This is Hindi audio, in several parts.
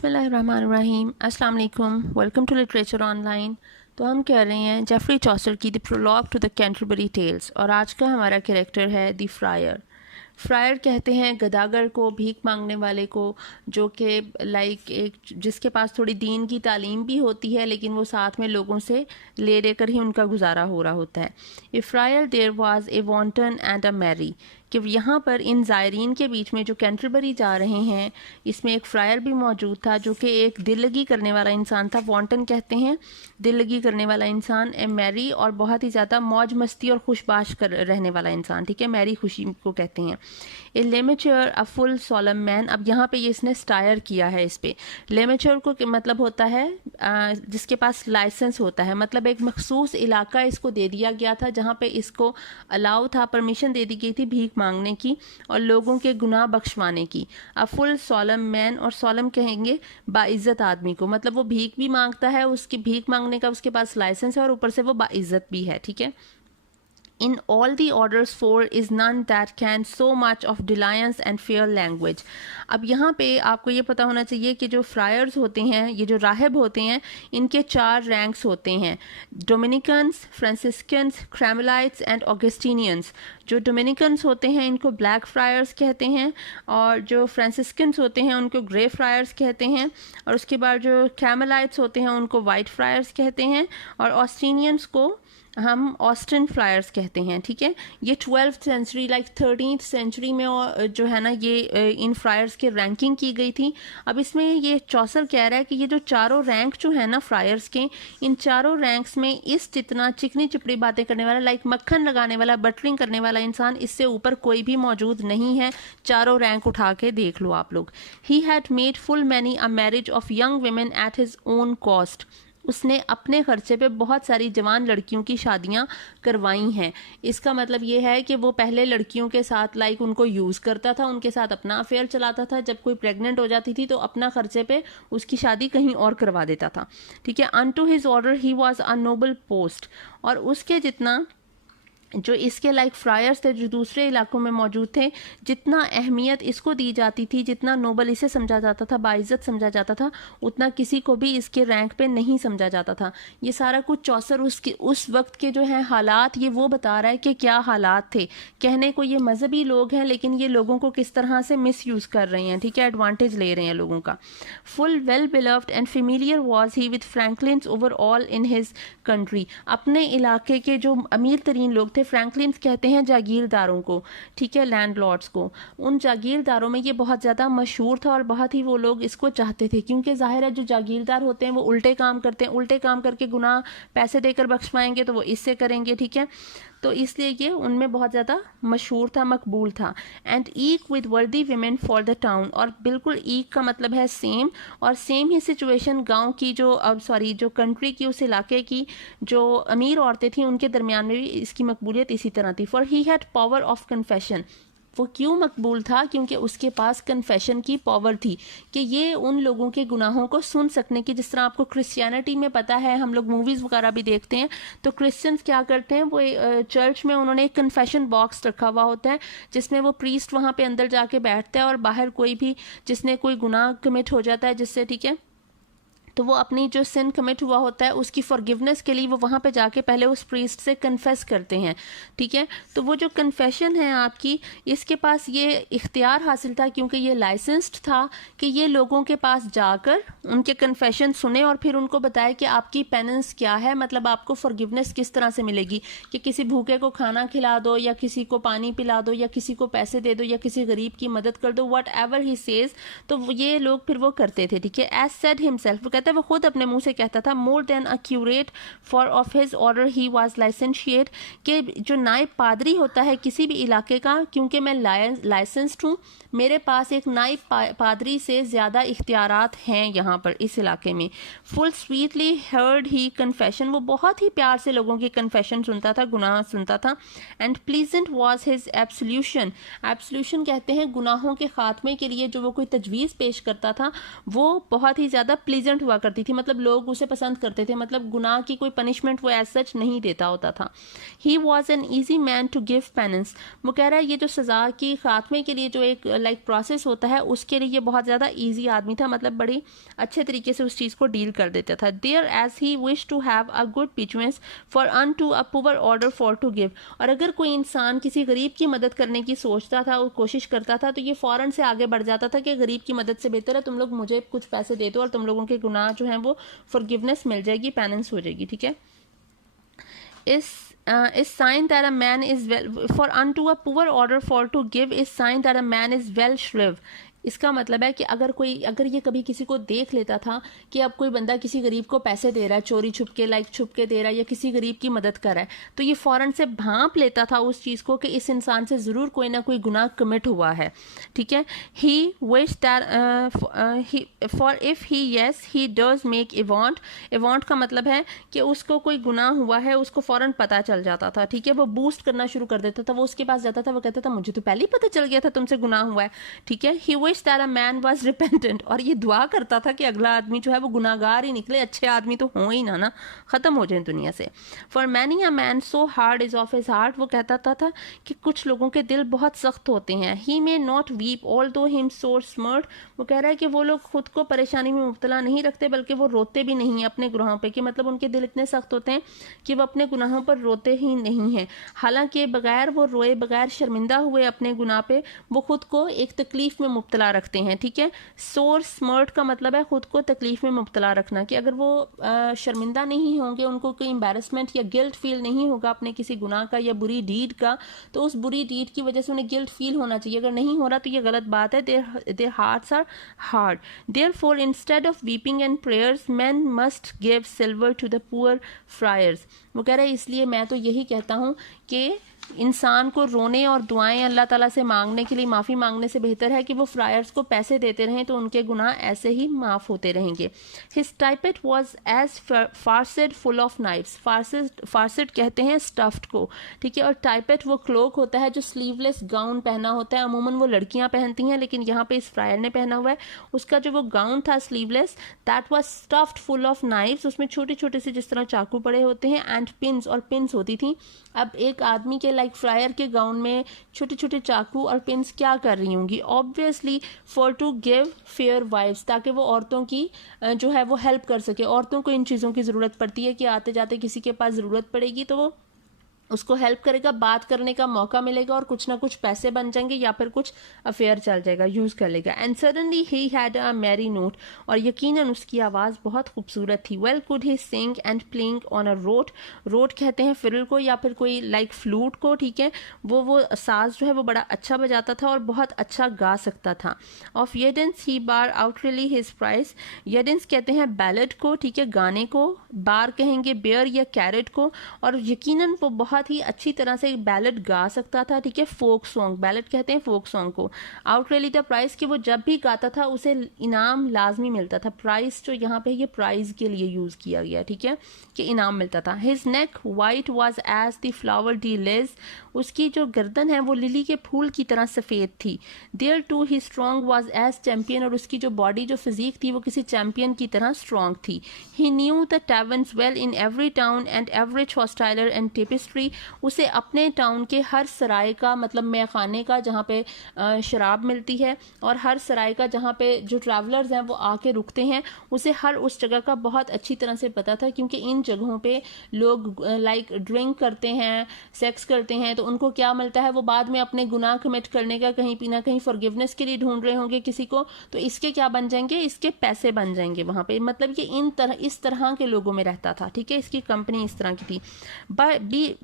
बिस्मिल्लाहिर्रहमानिर्रहीम, अस्सलाम वालेकुम, वेलकम टू लिटरेचर ऑनलाइन। तो हम कह रहे हैं जेफरी चॉसर की the prologue to the Canterbury tales, और आज का हमारा कैरेक्टर है द फ्रायर। फ्रायर कहते हैं गदागर को, भीख मांगने वाले को, जो कि लाइक एक जिसके पास थोड़ी दीन की तालीम भी होती है, लेकिन वो साथ में लोगों से ले लेकर ही उनका गुजारा हो रहा होता है। A friar there was a wanton and a merry, कि यहाँ पर इन ज़ायरीन के बीच में जो कैंटरबरी जा रहे हैं, इसमें एक फ्रायर भी मौजूद था जो कि एक दिल लगी करने वाला इंसान था। वॉन्टन कहते हैं दिल लगी करने वाला इंसान, ए मैरी और बहुत ही ज़्यादा मौज मस्ती और खुशबाश कर रहने वाला इंसान, ठीक है, मैरी खुशी को कहते हैं। ए लेमेच्योर अ फुल सॉलम मैन, अब यहाँ पे ये इसने स्टायर किया है इस पे। लेमेच्योर को मतलब होता है जिसके पास लाइसेंस होता है, मतलब एक मखसूस इलाका इसको दे दिया गया था जहाँ पे इसको अलाउ था, परमिशन दे दी गई थी भीख मांगने की और लोगों के गुनाह बख्शवाने की। अ फुल सॉलम मैन, और सॉलम कहेंगे बाइज्जत आदमी को, मतलब वो भीख भी मांगता है, उसकी भीख मांगने का उसके पास लाइसेंस है और ऊपर से वो बाइज्जत भी है, ठीक है। In all the orders four is none that can so much of defiance and fair language। अब यहाँ पे आपको ये पता होना चाहिए कि जो फ्रायर्स होते हैं, ये जो राहिब होते हैं, इनके 4 रैंक्स होते हैं, डोमिनिकन्स, फ्रांसिस्कन्स, क्रैमलाइट्स एंड ऑगस्टीनियंस। जो डोमिनिकन्स होते हैं इनको ब्लैक फ्रायर्स कहते हैं, और जो फ्रांसिस्कन्स होते हैं उनको ग्रे फ्रायर्स कहते हैं, और उसके बाद जो क्रैमलाइट्स होते हैं उनको वाइट फ्रायर्स कहते हैं, और ऑस्ट्रेनियंस को हम ऑस्टिन फ्लायर्स कहते हैं, ठीक है। ये 12th century like 13th century में जो है ना ये इन फ्रायर्स के रैंकिंग की गई थी। अब इसमें ये चौसर कह रहा है कि ये जो चारों रैंक जो है ना फ्रायर्स के, इन चारों रैंक्स में इस जितना चिकनी चिपड़ी बातें करने वाला, लाइक मक्खन लगाने वाला, बटरिंग करने वाला इंसान, इससे ऊपर कोई भी मौजूद नहीं है। चारों रैंक उठा के देख लो आप लोग। He had made full many a marriage of young women at his own cost, उसने अपने खर्चे पे बहुत सारी जवान लड़कियों की शादियां करवाई हैं। इसका मतलब ये है कि वो पहले लड़कियों के साथ लाइक उनको यूज़ करता था, उनके साथ अपना अफेयर चलाता था, जब कोई प्रेग्नेंट हो जाती थी तो अपना खर्चे पे उसकी शादी कहीं और करवा देता था, ठीक है। Unto his order he was a Nobel post, और उसके जितना जो इसके लाइक फ्रायर्स थे जो दूसरे इलाकों में मौजूद थे, जितना अहमियत इसको दी जाती थी, जितना नोबल इसे समझा जाता था, बाइज्जत समझा जाता था, उतना किसी को भी इसके रैंक पे नहीं समझा जाता था। ये सारा कुछ चौसर उसके उस वक्त के जो है हालात, ये वो बता रहा है कि क्या हालात थे। कहने को ये मजहबी लोग हैं, लेकिन ये लोगों को किस तरह से मिस यूज़ कर रहे हैं, ठीक है, एडवांटेज ले रहे हैं लोगों का। Full well beloved and familiar was he with फ्रैंकलिन्स over all in his country, अपने इलाके के जो अमीर तरीन लोग थे, फ्रैंकलिन्स कहते हैं जागीरदारों को, ठीक है, लैंडलॉर्ड्स को, उन जागीरदारों में ये बहुत ज़्यादा मशहूर था और बहुत ही वो लोग इसको चाहते थे, क्योंकि जाहिर है जो जागीरदार होते हैं वो उल्टे काम करते हैं, उल्टे काम करके गुनाह पैसे देकर बख्शवाएंगे तो वो इससे करेंगे, ठीक है, तो इसलिए ये उनमें बहुत ज़्यादा मशहूर था, मकबूल था। एंड ईक विद वर्दी वीमेन फॉर द टाउन, और बिल्कुल ईक का मतलब है सेम, और सेम ही सिचुएशन गांव की जो कंट्री की, उस इलाके की जो अमीर औरतें थी उनके दरमियान में भी इसकी मकबूलियत इसी तरह थी। For he had power of confession, वो क्यों मकबूल था, क्योंकि उसके पास कन्फेशन की पावर थी कि ये उन लोगों के गुनाहों को सुन सकने की। जिस तरह आपको क्रिश्चियनिटी में पता है, हम लोग मूवीज़ वगैरह भी देखते हैं, तो क्रिश्चियंस क्या करते हैं, वो चर्च में उन्होंने एक कन्फेशन बॉक्स रखा हुआ होता है जिसमें वो प्रीस्ट वहाँ पे अंदर जाके बैठता है, और बाहर कोई भी जिसने कोई गुनाह कमिट हो जाता है जिससे, ठीक है, तो वो अपनी जो सिन कमिट हुआ होता है उसकी फॉरगिवनेस के लिए वो वहाँ पे जाके पहले उस प्रीस्ट से कन्फेस करते हैं, ठीक है। तो वो जो कन्फेशन है आपकी, इसके पास ये इख्तियार हासिल था क्योंकि ये लाइसेंस्ड था कि ये लोगों के पास जाकर उनके कन्फेशन सुने और फिर उनको बताए कि आपकी पेनेंस क्या है, मतलब आपको फॉरगिवनेस किस तरह से मिलेगी, कि किसी भूखे को खाना खिला दो, या किसी को पानी पिला दो, या किसी को पैसे दे दो, या किसी गरीब की मदद कर दो, वट एवर ही सेज। तो ये लोग फिर वो करते थे, ठीक है। एज सेड हिमसेल्फ, कहता है वो खुद अपने मुंह से कहता था, more than a curate for of his order he was licentiate, कि जो नायब पादरी होता है किसी भी इलाके का, क्योंकि मैं लाइसेंस्ड हूँ, मेरे पास एक नायब पादरी से ज़्यादा इख्तियारात हैं यहाँ पर इस इलाके में। Full sweetly heard he confession, वो बहुत ही प्यार से लोगों की कन्फेशन सुनता था, गुनाह सुनता था। And pleasant was his absolution, absolution कहते हैं गुनाहों के खात्मे के लिए जो वो कोई तजवीज़ पेश करता था, वो बहुत ही ज़्यादा प्लीजेंट हुआ करती थी, मतलब लोग उसे पसंद करते थे, मतलब गुनाह की कोई पनिशमेंट वो एज सच नहीं देता होता था। He was an easy man to give penance, वो कह रहा है ये जो सज़ा की खात्मे के लिए जो एक लाइक प्रोसेस होता है उसके लिए ये बहुत ज़्यादा ईजी आदमी था, मतलब बड़ी अच्छे तरीके से उस चीज़ को डील कर देता था। There as he wish to have a good pittance for unto a poor order for to give, और अगर कोई इंसान किसी गरीब की मदद करने की सोचता था और कोशिश करता था तो ये फ़ौरन से आगे बढ़ जाता था कि गरीब की मदद से बेहतर है तुम लोग मुझे कुछ पैसे दे दो और तुम लोगों के गुनाह जो हैं वो फॉरगिवनेस मिल जाएगी, पेनेंस हो जाएगी, ठीक है। is sign that a man is well for unto a poor order for to give is sign that a man is well shriv, इसका मतलब है कि अगर ये कभी किसी को देख लेता था कि अब कोई बंदा किसी गरीब को पैसे दे रहा है चोरी छुप के, लाइक छुप के दे रहा है या किसी गरीब की मदद कर रहा है, तो ये फ़ौरन से भांप लेता था उस चीज़ को कि इस इंसान से ज़रूर कोई ना कोई गुनाह कमिट हुआ है, ठीक है। He wish that for if he yes he does make avaunt का मतलब है कि उसको कोई गुनाह हुआ है उसको फ़ौरन पता चल जाता था, ठीक है। वो बूस्ट करना शुरू कर देता था, वो उसके पास जाता था, वो कहता था मुझे तो पहले ही पता चल गया था तुमसे गुनाह हुआ है, ठीक है। ही wish that a man was repentant, और ये दुआ करता था कि अगला आदमी जो है वो गुनाहगार ही निकले, अच्छे आदमी तो हो ही ना ख़त्म हो जाए दुनिया से। For many a man so hard is of his heart, वो कहता था कि कुछ लोगों के दिल बहुत सख्त होते हैं। He may not weep although him sore smart, वो कह रहा है कि वो लोग खुद को परेशानी में मुब्तला नहीं रखते बल्कि वो रोते भी नहीं हैं अपने गुनाहों पे, कि मतलब उनके दिल इतने सख्त होते हैं कि वो अपने गुनाहों पर रोते ही नहीं हैं, हालांकि बगैर वो रोए, बगैर शर्मिंदा हुए अपने गुनाह पे वो खुद को एक तकलीफ़ में मुब्तला रखते हैं, ठीक है। सोर स्मर्ट का मतलब है खुद को तकलीफ में मुब्तला रखना, कि अगर वो शर्मिंदा नहीं होंगे, उनको कोई एम्बैरसमेंट या गिल्ट फील नहीं होगा अपने किसी गुनाह का या बुरी डीड का, तो उस बुरी डीड की वजह से उन्हें गिल्ट फील होना चाहिए। अगर नहीं हो रहा तो ये गलत बात है। Their hearts are hard, therefore instead of weeping and prayers man must give silver to the poor friars, वो कह रहे हैं इसलिए मैं तो यही कहता हूँ कि इंसान को रोने और दुआएं अल्लाह ताला से मांगने के लिए, माफ़ी मांगने से बेहतर है कि वो फ्रायर्स को पैसे देते रहें, तो उनके गुनाह ऐसे ही माफ़ होते रहेंगे। His tippet was as farsed full of knives, farsed कहते हैं स्टफ्ड को, ठीक है। और टाइपेट वो क्लोक होता है जो स्लीवलेस गाउन पहना होता है, अमूमन वो लड़कियां पहनती हैं, लेकिन यहाँ पे इस फ्रायर ने पहना हुआ है। उसका जो वो गाउन था sleeveless, that was stuffed full of knifes, उसमें छोटे छोटे से जिस तरह चाकू पड़े होते हैं, एंड पिन्स, और पिन्स होती थी। अब एक आदमी के लाइक फ्रायर के गाउन में छोटे छोटे चाकू और पिन्स क्या कर रही होंगी? Obviously for to give fair wives, ताकि वो औरतों की जो है वो हेल्प कर सके। औरतों को इन चीज़ों की ज़रूरत पड़ती है कि आते जाते किसी के पास ज़रूरत पड़ेगी तो वो उसको हेल्प करेगा, बात करने का मौका मिलेगा और कुछ ना कुछ पैसे बन जाएंगे या फिर कुछ अफेयर चल जाएगा, यूज़ कर लेगा। And suddenly he had a merry note, और यकीनन उसकी आवाज़ बहुत खूबसूरत थी। Well could he sing and playing on a rote, rote कहते हैं फिरल को या फिर कोई लाइक फ्लूट को, ठीक है। वो साज जो है वो बड़ा अच्छा बजाता था और बहुत अच्छा गा सकता था। Of yeddings he bar out really his price, yeddings कहते हैं बैलेड को, ठीक है, गाने को, बार कहेंगे बेयर या कैरेट को, और यकीनन वो बहुत ही अच्छी तरह से बैलेड गा सकता था, ठीक है। फोक सॉन्ग, बैलेड कहते हैं फोक सॉन्ग को। आउट रियली द प्राइस, कि वो जब भी गाता था उसे इनाम लाजमी मिलता था। प्राइस जो यहाँ पे ये प्राइज के लिए यूज किया गया, ठीक है, कि इनाम मिलता था। His neck white was as the flower de lis, उसकी जो गर्दन है वो लिली के फूल की तरह सफ़ेद थी। Thereto he strong was as champion, और उसकी जो बॉडी जो फिजिक थी वो किसी चैम्पियन की तरह स्ट्रॉन्ग थी। He knew the taverns well in every town and every hostiler and tapestry, उसे अपने टाउन के हर सराय का, मतलब मैखाने का जहाँ पे शराब मिलती है, और हर सराय का जहाँ पे जो ट्रैवलर्स हैं वो आके रुकते हैं, उसे हर उस जगह का बहुत अच्छी तरह से पता था, क्योंकि इन जगहों पे लोग लाइक ड्रिंक करते हैं, सेक्स करते हैं, तो उनको क्या मिलता है, वो बाद में अपने गुनाह कमिट करने का कहीं भी ना कहीं फॉरगिवनेस के लिए ढूंढ रहे होंगे किसी को, तो इसके क्या बन जाएंगे, इसके पैसे बन जाएंगे वहाँ पे। मतलब ये इस तरह के लोगों में रहता था, ठीक है, इसकी कंपनी इस तरह की थी।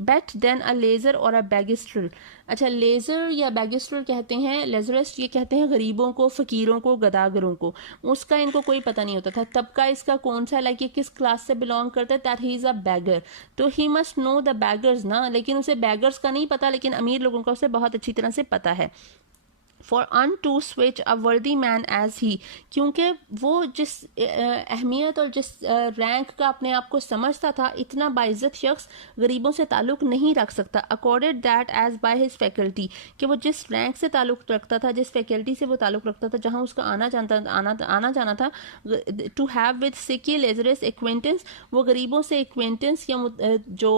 बेट देन अ लेजर और अ बैगिस्ट्रल, अच्छा लेजर या बैगिस्ट्रल कहते हैं, लेजरिस्ट ये कहते हैं गरीबों को, फकीरों को, गदागरों को, उसका इनको कोई पता नहीं होता था। तबका इसका कौन सा, लाइक ये किस क्लास से बिलोंग करता है, that he is a beggar, तो he must know the beggars ना, लेकिन उसे बैगर्स का नहीं पता, लेकिन अमीर लोगों का उसे बहुत अच्छी तरह से पता है। फॉर अन टू स्विच अ वर्दी मैन एज ही, क्योंकि वो जिस अहमियत और जिस रैंक का अपने आप को समझता था, इतना बाइज्जत शख्स गरीबों से ताल्लुक़ नहीं रख सकता। Accorded that as by his faculty, कि वो जिस रैंक से ताल्लुक़ रखता था, जिस फैकल्टी से वो ताल्लुक़ रखता था, जहाँ उसका आना जाना था, टू हैव विद सिकी लेजरस एक्वेंटेंस, वो गरीबों से एक्वेंटेंस या जो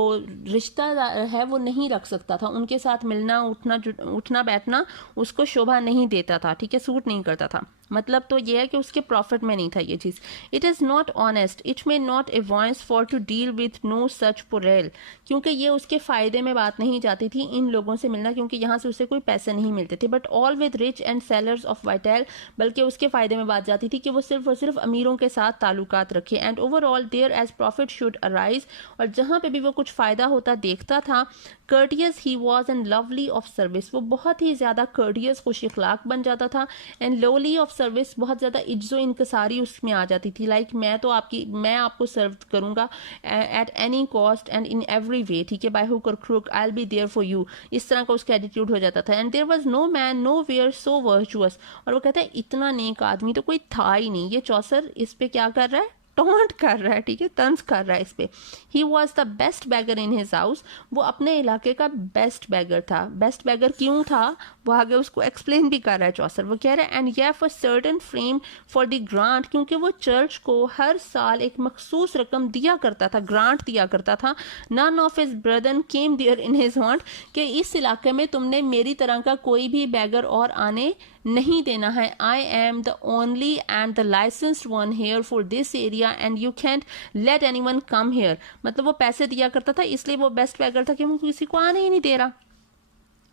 रिश्ता है वो नहीं रख सकता था। उनके साथ मिलना उठना बैठना उसको शोभा नहीं देता था, ठीक है, सूट नहीं करता था। मतलब तो ये है कि उसके प्रॉफिट में नहीं था ये चीज़। It is not honest, it may not avance for to deal with no such poraille, क्योंकि ये उसके फ़ायदे में बात नहीं जाती थी इन लोगों से मिलना, क्योंकि यहाँ से उसे कोई पैसे नहीं मिलते थे। But all with rich and sellers of victual, बल्कि उसके फ़ायदे में बात जाती थी कि वो सिर्फ और सिर्फ अमीरों के साथ ताल्लुकात रखे। And overall there as profit should arise, और जहाँ पे भी वो कुछ फ़ायदा होता देखता था। Courteous he was and lovely of service, वो बहुत ही ज़्यादा कर्टियस खुश इखलाक बन जाता था। एंड लोली ऑफ सर्विस, बहुत ज़्यादा इज्जो इनकसारी उसमें आ जाती थी। लाइक मैं आपको सर्व करूँगा at any cost and in every way, ठीक है, बाय हुक और crook I will be there for you, इस तरह का उसका एटीट्यूड हो जाता था। And there was no man nowhere so virtuous, और वो कहता है इतना नेक आदमी तो कोई था ही नहीं। ये चौसर इस पे क्या कर रहा है, टॉन्ट कर रहा है, ठीक है, तंज कर रहा है इस पे। He was the best beggar in his house, वो अपने इलाके का बेस्ट बैगर था। बेस्ट बैगर क्यों था वो आगे उसको एक्सप्लेन भी कर रहा है चौसर। वो कह रहा है एंड ये for certain frame for the grant, क्योंकि वो चर्च को हर साल एक मखसूस रकम दिया करता था, ग्रांट दिया करता था। None of his brother came there in his haunt, कि इस इलाके में तुमने मेरी तरह का कोई भी बैगर और आने नहीं देना है। I am the only and the licensed one here for this area and you can't let anyone come here. मतलब वो पैसे दिया करता था, इसलिए वो बेस्ट बैगर था कि वो किसी को आने ही नहीं दे रहा।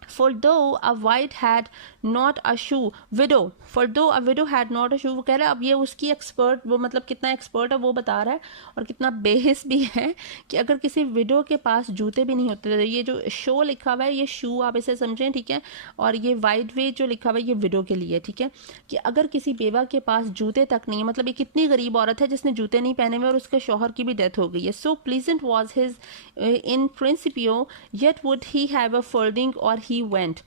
For though a white had not a shoe, widow, for though a widow had not a shoe, वो कह रहा है अब ये उसकी एक्सपर्ट, वो मतलब कितना एक्सपर्ट है वो बता रहा है, और कितना बेहिस भी है कि अगर किसी विडो के पास जूते भी नहीं होते। ये जो शो लिखा हुआ है ये शू आप इसे समझें, ठीक है, और ये वाइट वे जो लिखा हुआ है ये विडो के लिए, ठीक है, कि अगर किसी बेवा के पास जूते तक नहीं है, मतलब ये कितनी गरीब औरत है जिसने जूते नहीं पहने हुए और उसके शौहर की भी डेथ हो गई है। So pleasant was his in principio yet would he have a farthing or he went.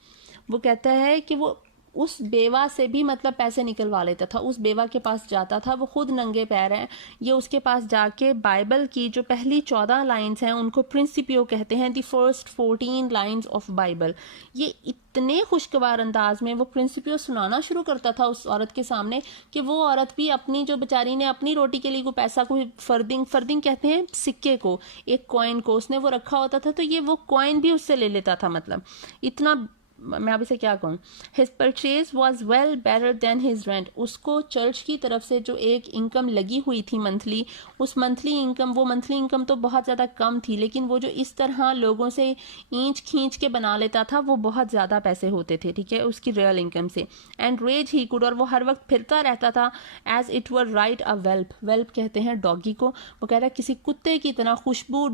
वो कहता है कि वो उस बेवा से भी मतलब पैसे निकलवा लेता था, उस बेवा के पास जाता था, वो खुद नंगे पैर हैं, ये उसके पास जाके बाइबल की जो पहली 14 लाइंस हैं उनको प्रिंसिपियो कहते हैं, the first 14 lines of Bible. ये इतने खुशगवार अंदाज में वो प्रिंसिपियो सुनाना शुरू करता था उस औरत के सामने कि वो औरत भी अपनी, जो बेचारी ने अपनी रोटी के लिए कोई पैसा, कोई फर्दिंग कहते हैं सिक्के को, एक कॉइन को उसने वो रखा होता था, तो ये वो कॉइन भी उससे ले लेता था। मतलब इतना, मैं अब इसे क्या कहूँ, his purchase was well better than his rent, उसको चर्च की तरफ से जो एक इनकम लगी हुई थी मंथली, उस मंथली इनकम, वो मंथली इनकम तो बहुत ज़्यादा कम थी, लेकिन वो जो इस तरह लोगों से ईंच खींच के बना लेता था वो बहुत ज़्यादा पैसे होते थे, ठीक है, उसकी रियल इनकम से। एंड रेज ही कुड, और वो हर वक्त फिरता रहता था एज इट वर राइट अ वेल्प, वेल्प कहते हैं डॉगी को। वो कह रहा है किसी कुत्ते की तरह खुशबू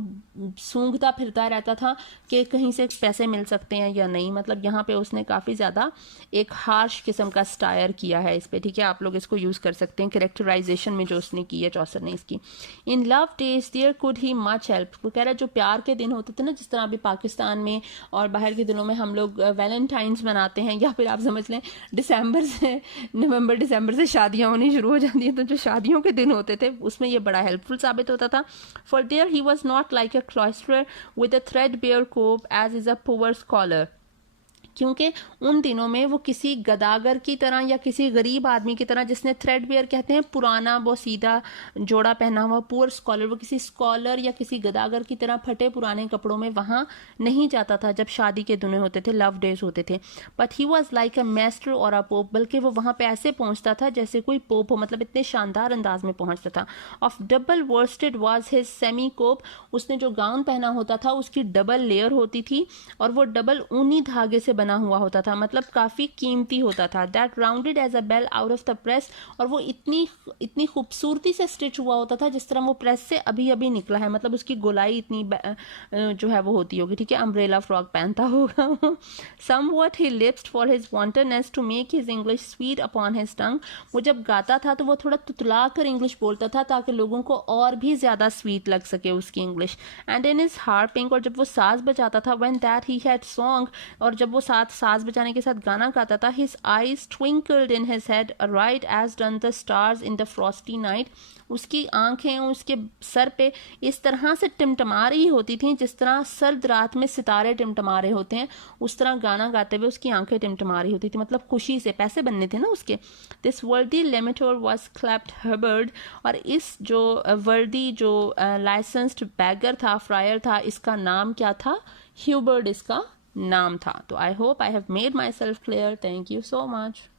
सूंघता फिरता रहता था कि कहीं से पैसे मिल सकते हैं या नहीं। मतलब यहाँ पे उसने काफ़ी ज़्यादा एक हार्श किस्म का स्टायर किया है इस पे, ठीक है, आप लोग इसको यूज़ कर सकते हैं कैरेक्टराइजेशन में जो उसने की है चौसर ने इसकी। In love days there could he much help, वो कह रहा है जो प्यार के दिन होते थे ना, जिस तरह अभी पाकिस्तान में और बाहर के दिनों में हम लोग वैलेंटाइंस मनाते हैं, या फिर आप समझ लें नवंबर दिसंबर से शादियाँ होनी शुरू हो जाती हैं, तो जो शादियों के दिन होते थे उसमें ये बड़ा हेल्पफुल साबित होता था। For there he was not like a cloister with a threadbare cope as is a poor scholar, क्योंकि उन दिनों में वो किसी गदागर की तरह या किसी गरीब आदमी की तरह, जिसने थ्रेडवेयर कहते हैं पुराना वो सीधा जोड़ा पहना हुआ, पुअर स्कॉलर, वो किसी स्कॉलर या किसी गदागर की तरह फटे पुराने कपड़ों में वहाँ नहीं जाता था जब शादी के दिन होते थे, लव डेज होते थे। बट ही वॉज लाइक अ मेस्टर और अ पोप, बल्कि वो वहाँ पे ऐसे पहुँचता था जैसे कोई पोप हो, मतलब इतने शानदार अंदाज में पहुँचता था। Of double worsted was his semicope, उसने जो गाउन पहना होता था उसकी डबल लेयर होती थी और वो डबल ऊनी धागे से बना हुआ होता था, मतलब काफ़ी कीमती होता था। That rounded as a bell out of the press, और वो इतनी खूबसूरती से स्टिच हुआ होता था जिस तरह वो प्रेस से अभी अभी निकला है, मतलब उसकी गोलाई इतनी जो है वो होती होगी, ठीक है, अम्ब्रेला फ्रॉक पहनता होगा। Somewhat he lisped for his wantonness to make his English sweet upon his tongue, वो जब गाता था तो वो थोड़ा तुतला कर इंग्लिश बोलता था ताकि लोगों को और भी ज़्यादा स्वीट लग सके उसकी English. And in his harping, और जब वो साज बजाता था, when that he had song, और जब वो साथ साज बजाने के साथ गाना गाता था. His eyes twinkled in his head right as done the stars in the frosty night. उसकी आंखें उसके सर पे इस तरह से टिमटमा रही होती थी जिस तरह सर्द रात में सितारे टिमटमा रहे होते हैं, उस तरह गाना गाते हुए उसकी आंखें टिमटमा रही होती थी, मतलब खुशी से. पैसे बनने थे ना उसके. दिस वर्दी लेमेटोर वॉज क्लैप्ड हर्बर्ड. और इस जो वर्दी जो लाइसेंस्ड बैगर था, फ्रायर था, इसका नाम क्या था? ह्यूबर्ड इसका नाम था. तो I hope I have made my self clear. Thank you so much.